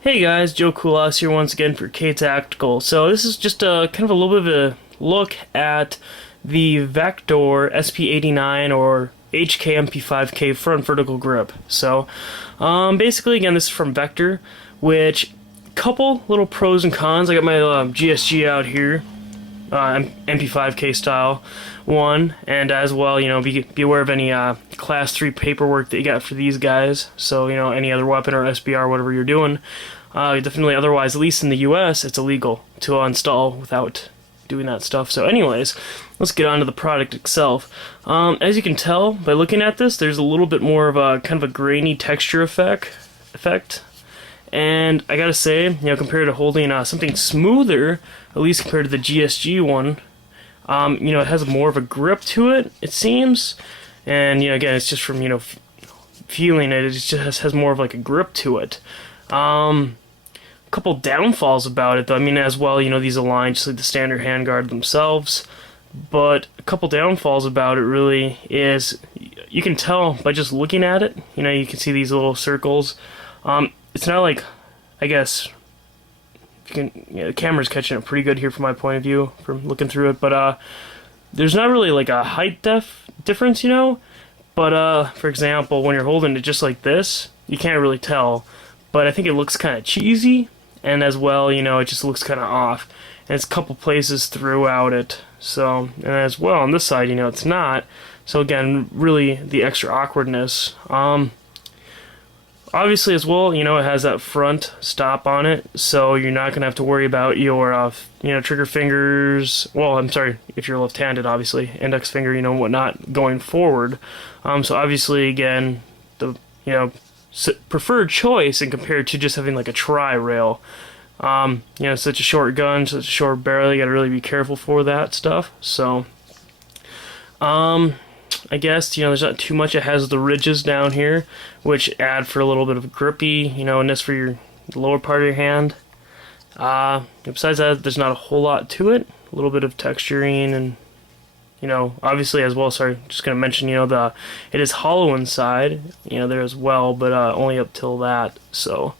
Hey guys, Joe Kulas here once again for K Tactical. So this is just a kind of a little bit of a look at the Vector SP89 or HK MP5K front vertical grip. So basically, again, this is from Vector, which couple little pros and cons. I got my GSG out here, MP5K style one, and as well, be aware of any class 3 paperwork that you got for these guys. So any other weapon or SBR, whatever you're doing, definitely otherwise, at least in the US, it's illegal to install without doing that stuff. So anyways, let's get on to the product itself. As you can tell by looking at this, there's a little bit more of a kind of a grainy texture effect. And I gotta say, compared to holding something smoother, at least compared to the GSG one, it has more of a grip to it, it seems. And again, it's just from feeling it. It just has more of like a grip to it. A couple downfalls about it, though. I mean, as well, these align just like the standard handguard themselves. But a couple downfalls about it really is you can tell by just looking at it. You can see these little circles. It's not like, I guess, the camera's catching it pretty good here from my point of view from looking through it, but there's not really like a height difference, but for example, when you're holding it just like this, you can't really tell, but I think it looks kind of cheesy, and as well, it just looks kind of off, and it's a couple places throughout it. So, and as well on this side, it's not. So again, really the extra awkwardness. Obviously, as well, it has that front stop on it, so you're not going to have to worry about your, trigger fingers. Well, I'm sorry, if you're left-handed, obviously, index finger, whatnot, going forward. So obviously, again, the, preferred choice and compared to just having like a tri-rail. Such a short gun, such a short barrel, you got to really be careful for that stuff. So, I guess, there's not too much. It has the ridges down here, which add for a little bit of grippy, and this for your lower part of your hand. Besides that, there's not a whole lot to it. A little bit of texturing and, obviously as well, sorry, just going to mention, it is hollow inside, there as well, but only up till that, so.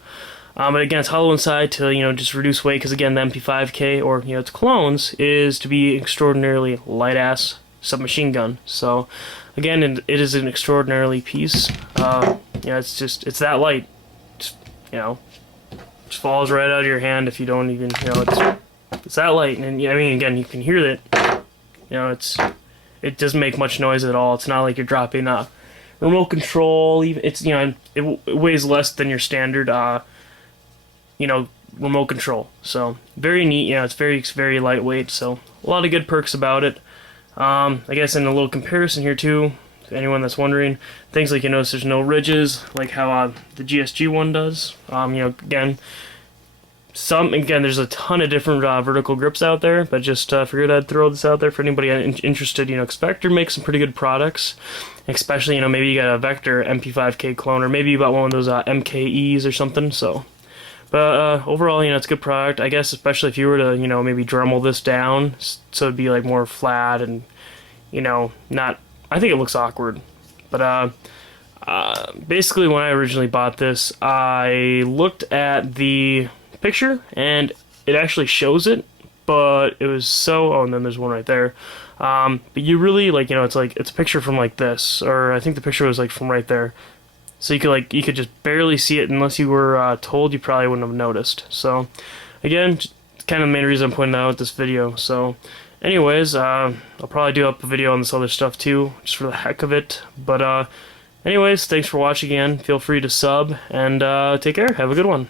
But again, it's hollow inside to, just reduce weight, because again, the MP5K, or, its clones, is to be extraordinarily light-ass submachine gun. So again, it is an extraordinarily piece. It's that light. Just falls right out of your hand if you don't even, it's that light. And I mean, again, you can hear that. It doesn't make much noise at all. It's not like you're dropping a remote control. Even it weighs less than your standard remote control. So very neat. It's very lightweight. So a lot of good perks about it. I guess in a little comparison here too, anyone that's wondering, things like notice there's no ridges like how the GSG one does. Again, there's a ton of different vertical grips out there, but just figured I'd throw this out there for anybody interested. Vector makes some pretty good products, especially maybe you got a Vector MP5K clone, or maybe you bought one of those MKEs or something. So. But overall, it's a good product. I guess especially if you were to, maybe Dremel this down, so it'd be like more flat and, not. I think it looks awkward. But basically, when I originally bought this, I looked at the picture and it actually shows it, but it was so. Oh, and then there's one right there. But you really it's a picture from like this, or I think the picture was like from right there. So you could just barely see it unless you were told. You probably wouldn't have noticed. So again, kind of the main reason I'm pointing out this video. So anyways, I'll probably do up a video on this other stuff too, just for the heck of it. But anyways, thanks for watching again. Feel free to sub and take care. Have a good one.